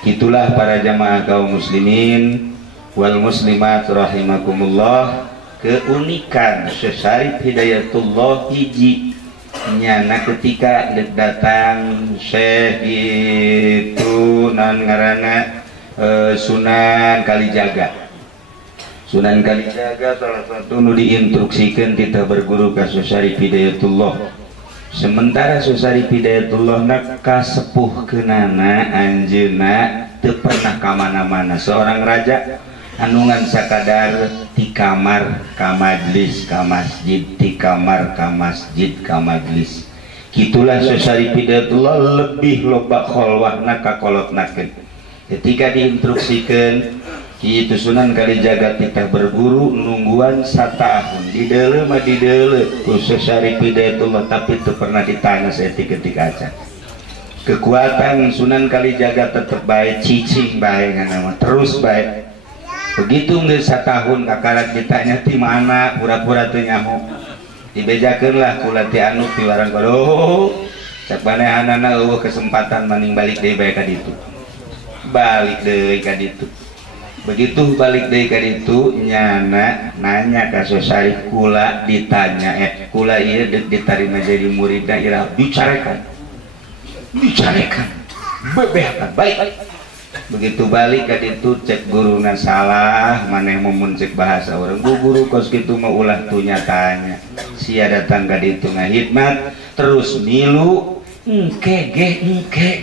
Itulah para jamaah kaum muslimin wal muslimat rahimakumullah, keunikan Syekh Hidayatullah hiji nyana ketika datang Syekh itu nan ngaranna Sunan Kalijaga. Sunan Kalijaga salah satu nu diinstruksikan kita berguru ka Syekh Hidayatullah. Sementara Syekh Hidayatullah nak kasepuh kenana anjeuna teu pernah ka mana-mana. Seorang raja anungan sakadar ti kamar ka majlis ka masjid, ti kamar ka masjid ka majlis. Kitulah Syekh Hidayatullah lebih loba kholwahna ka kolotnakeun. Ketika diinstruksikan itu Sunan Kalijaga kita berguru nungguan satahun di deule mah di deule ku Syekh Hidayatullah, tapi itu pernah ditanya saya ketika aja kekuatan Sunan Kalijaga tetap baik, cicing baik nama terus baik. Begitu geus satahun kakarak ditanya ti mana pura-pura teu nyaho dibejakeun lah kula ti anu ti warang kodo cak manehanana eueuh kesempatan maning balik deui bae ka ditu, balik deui ka ditu. Begitu balik dari kaditu nyana nanya ke Syekh kula ditanya kula ieu diterima jadi muridna ira bicarekan bebehakan baik. Begitu balik kaditu cek guruna salah maneh mun cek bahasa urang guru kos kitu mah ulah tu nyatanya sia datang kaditu ngahidmat terus milu engke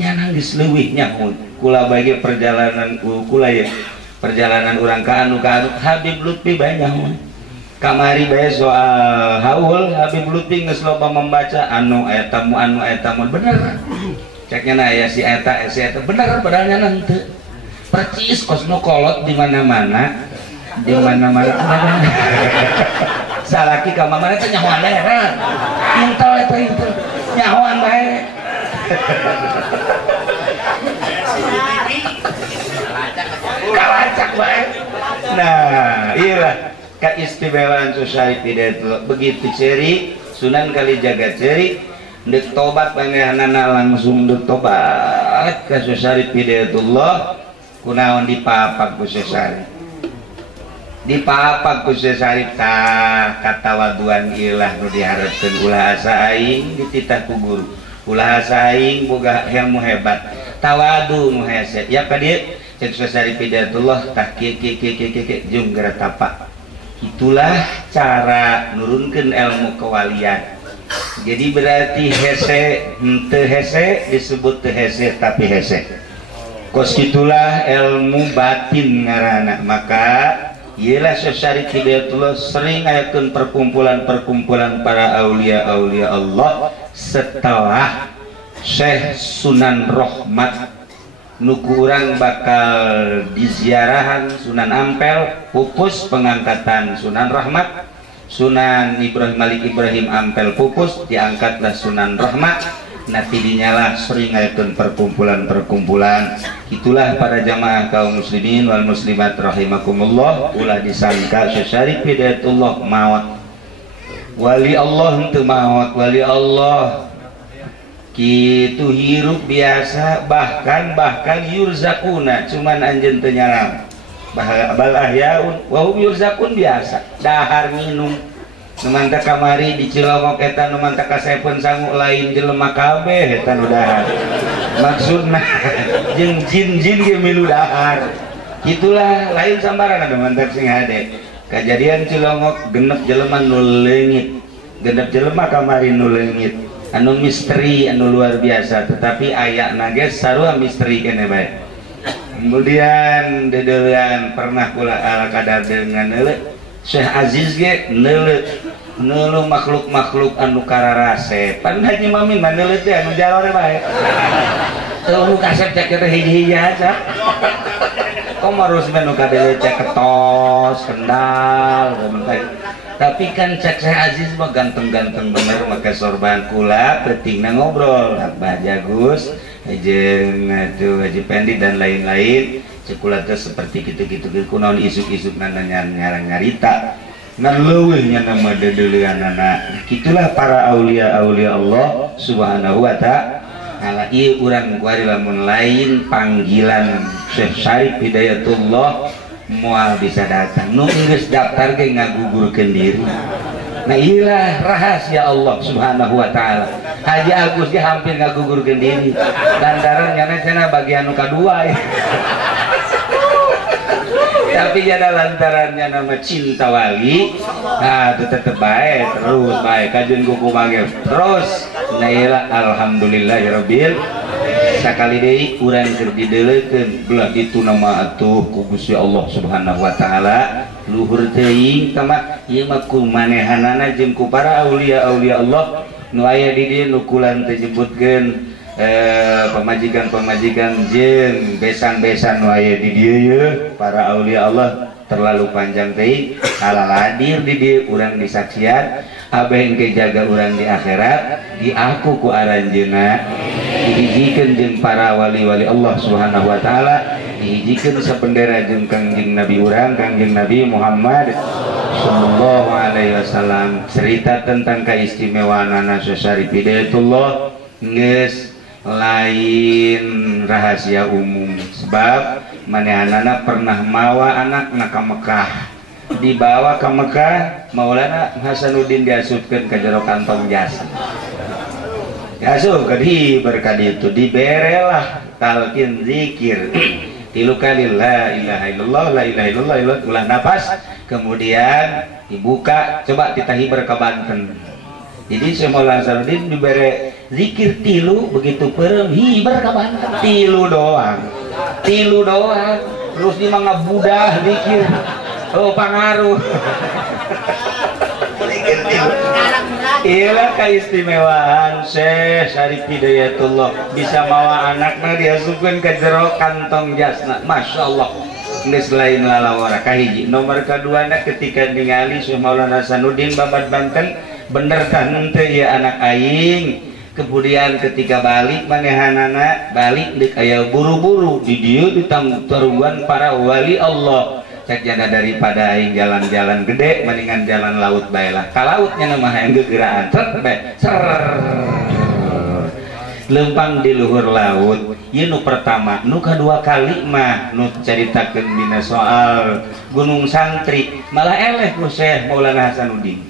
nyana geus leuwih nyaho kula bagi perjalanan kula ya perjalanan orang ke anu Habib Lutfi banyak kamari bae soal haul Habib Lutfi geus loba membaca anu ayatamu bener ceknya na aya si eta bener padahal nya teu percis kos nu kolot di mana-mana salaki ka mamana teh nyahoan bae intel eta intel nyahoan bae kalacak baik. Nah iyalah keistimewaan Syekh Hidayatullah begitu ceri Sunan Kalijaga ceri dek tobat pangehanana langsung dek tobat ke Syekh Hidayatullah kunaon dipapak ku Syekh dipapak ku Syekh tah katawaduan ilah nu diharapkeun ulah asa aing dititah ku guru ulah asa aing boga ilmu hebat tawadu nu hese ya ka dieu Syekh Hidayatullah tah kieu jeung geura tapak. Itulah cara nurunkeun ilmu kewalian. Jadi berarti hese henteu hese disebut teu hese tapi hese. Kos itulah ilmu batin ngaranna. Maka ialah Syekh Hidayatullah sering ngayakeun perkumpulan-perkumpulan para aulia-aulia Allah setelah Syekh Sunan Rahmat nuku urang bakal diziarahan Sunan Ampel pupus pengangkatan Sunan Rahmat Sunan Malik Ibrahim Ampel pupus diangkatlah Sunan Rahmat nanti dinyalah sering ngayakeun perkumpulan-perkumpulan. Itulah para jamaah kaum muslimin wal muslimat rahimakumullah ulah disangka Syekh Hidayatullah maot wali Allah henteu maot wali Allah kitu hirup biasa bahkan yurzakuna cuman anjeun teu nyalam bal ahyaun wa hum yurzakun biasa dahar minum nu manta kamari di Cilongok eta nu manta kasepen sangu lain jelema kabeh eta nu dahar maksudna jeung jin-jin ge milu dahar itulah lain sambaran anu mantap sing hade kajadian Cilongok genep jelema nu leungit genep jelema kamari nu leungit anu misteri anu luar biasa tetapi aya nages sarua misteri kene bae. Kemudian dedeulean pernah kula kadar dengan neule Syekh Aziz ge neule makhluk-makhluk anu kararase pan haji mamin mah neule teh anu jalore bae teu kasep cek teh hiji-hiji aja komarus menu kadele cek ketos kendal tapi kan cek Syekh Aziz mah ganteng-ganteng bener make sorban kula pentingna ngobrol Abah Jagus jeung atuh Haji Pendi dan lain-lain cek kula teh seperti kitu-kitu kunaon isuk-isuk nyarita ngan leuwih nya nama dedeuleunana. Kitulah para aulia-aulia Allah Subhanahu wa ta'ala ala ieu urang kuari lamun lain panggilan Syekh Syarif Hidayatullah moal bisa datang nu geus daftar ge ngagugurkeun diri. Nah inilah rahasia Allah subhanahu wa ta'ala. Haji Agus dia hampir ngagugurkeun diri lantaran nyana bagian nu kadua ya. Tapi jada lantarannya nama cinta wali, nah itu tetep baik terus baik kajian kuku manggil terus. Nah iyalah alhamdulillahirabbil sakali deui urang keur dideulekeun belah itu nama atuh ku Gusti Allah subhanahu wa ta'ala luhur teuing kama ieu mah ku manehanana jeung ku para aulia-aulia Allah nu aya di dieu nu kulan teu nyebutkeun pemajikan-pemajikan jeung besan-besan nu aya di dieu ye para aulia Allah terlalu panjang teh halal hadir di dieu urang disaksian abeh engke jaga urang di akhirat di aku ku aranjeunna dihijikeun jeung para wali-wali Allah subhanahu wa ta'ala dihijikeun sabendera jeung Kangjeng Nabi urang Kangjeng Nabi Muhammad sallallahu alaihi wasallam. Cerita tentang keistimewaanna Syekh Syarif Hidayatullah geus lain rahasia umum sebab manehanana pernah mawa anakna ka Mekah dibawa ke Mekah Maulana Hasanuddin diasupkeun ka jero kantong jas diasup ke di berkadi itu diberelah talqin zikir 3 kali la ilaha illallah la ilaha illallah ulah napas kemudian dibuka coba ditahibur ke Banten. Jadi Syekh Maulana Hasanuddin dibere zikir 3 begitu perem hiber ka Banten 3 doang terus di mangga budah zikir oh pangaruh zikir 3. Inilah keistimewaan Syekh Syarif Hidayatullah bisa mawa anakna diasupkeun ka jero kantong jasna Masya Allah geus lain lalawara kahiji. Nomor kaduana ketika ningali Syekh Maulana Hasanuddin Babat Banten bener kan teu ya anak aing. Kemudian ketika balik manehanana balik deuk aya buru-buru di dieu ditangguan para wali Allah cek jana daripada aing jalan-jalan gede mendingan jalan laut bae lah ka lautnya mah hayang gegeraan lempang di luhur laut ieu nu pertama. Nu kadua kali mah nu caritakeun dina soal Gunung Santri malah eleh ku Syekh Maulana Hasanuddin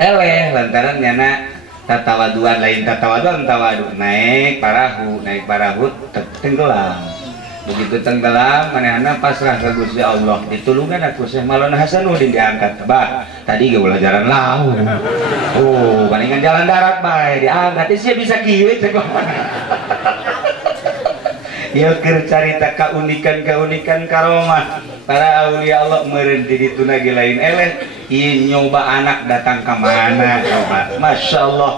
eleh lantaran nyana tatawaduan lain tatawaduan tawadu naik parahu tenggelam begitu tenggelam manehna pasrah ka Gusti Allah ditulungan aku Syekh Maulana Hasanuddin diangkat bah tadi ge ulah jalan laut oh bandingan jalan darat bae diangkat sih bisa kieu cek ya keur carita keunikan karomah para aulia Allah meureun di dituna ge lain eleh ieu nyoba anak datang ka mana coba Masya Allah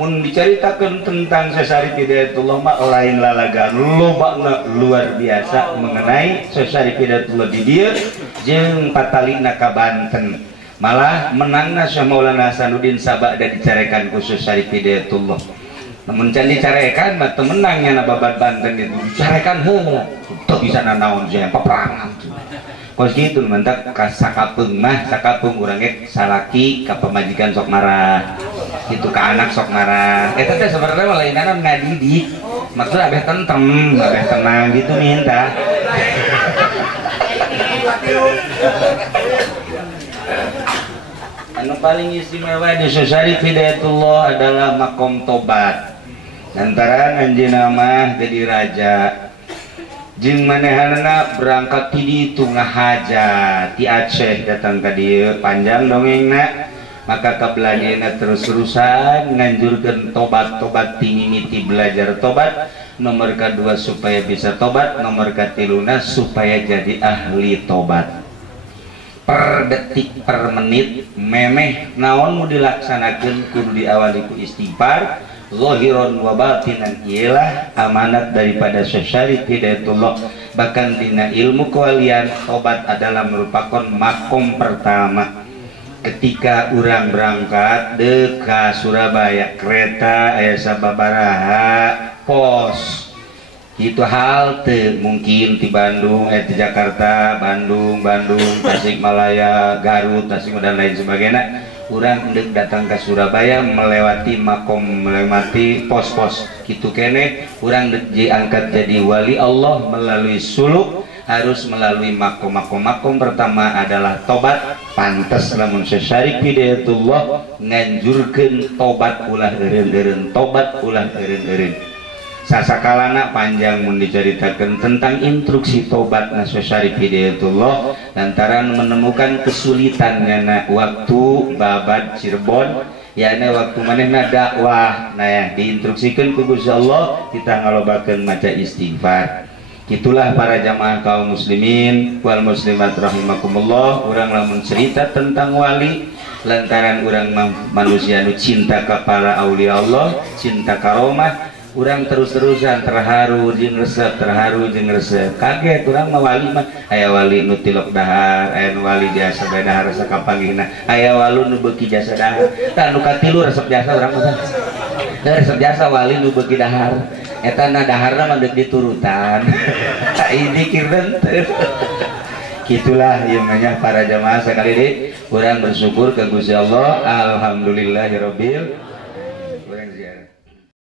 mun dicaritakeun tentang Syekh Syarif Hidayatullah mah lain lalagan lobana luar biasa mengenai Syekh Syarif Hidayatullah di dieu jeung patalina ka Banten malah menangna Syekh Maulana Hasanuddin sabada dicarekan ku Syekh Syarif Hidayatullah. Namun can dicarekan mah teu menangnya na Babat Banten itu dicarekan heula teu bisa nanaon jeung peperangan kos gitu mentak ka sakapeung mah sakapeung urang ge salaki ka pamajikan sok marah itu ka anak sok marah eta teh sebenarnya mah lainana ngadidik maksud abeh tentrem abeh tenang gitu minta anu paling istimewa di Syekh Syarif Hidayatullah adalah makom tobat lantaran anjeunna mah jadi raja jeung manehanana berangkat ti ditu ngahajat ti Aceh datang ka dieu panjang dongengna maka kabelajeuna terus-terusan nganjurkeun tobat ti mimiti belajar tobat nomor kedua supaya bisa tobat nomor katiluna supaya jadi ahli tobat per detik per menit memeh naon mu dilaksanakeun kudu diawali ku istighfar zahiran wa batinan ialah amanat daripada Syekh Syarif Hidayatullah. Bahkan dina ilmu kewalian tobat adalah merupakan makom pertama ketika urang berangkat deka Surabaya kereta aya sababaraha pos itu halte mungkin di Bandung di Jakarta Bandung Tasikmalaya Garut Tasik dan lain sebagainya urang hendak datang ke Surabaya melewati makom melewati pos-pos gitu kene kurang diangkat jadi wali Allah melalui suluk, harus melalui makom pertama adalah tobat. Pantas lamun sesari hidayatullah nganjurkeun tobat ulah eureun-eureun, tobat ulah eureun-eureun. Sasakalana panjang mun diceritakeun tentang instruksi tobat na sesari hidayatullah lantaran menemukan kesulitannya waktu babad Cirebon, yakni waktu manehna dakwah. Nah ya diinstruksikan ku Gusti Allah kita ngalobakeun maca istighfar. Itulah para jamaah kaum muslimin wal muslimat rahimakumullah, urang lamun cerita tentang wali lantaran urang manusia nu cinta ka para aulia Allah, cinta karomah, urang terus-terusan terharu jeung resep, terharu jeung resep. Kaget urang mah wali mah aya wali nu tilok dahar, aya nu wali jasa dahar rasa kapanggihna, aya wali nu beuki jasa dahar. Tah nu katilu resep jasa urang mah. Resep jasa wali nu beuki dahar. Eta na daharna mah deuk diturutan. Ini kirden. Gitulah yang namanya para jamaah sekali ini. Kurang bersyukur ke Gusti Allah. Alhamdulillahirabbil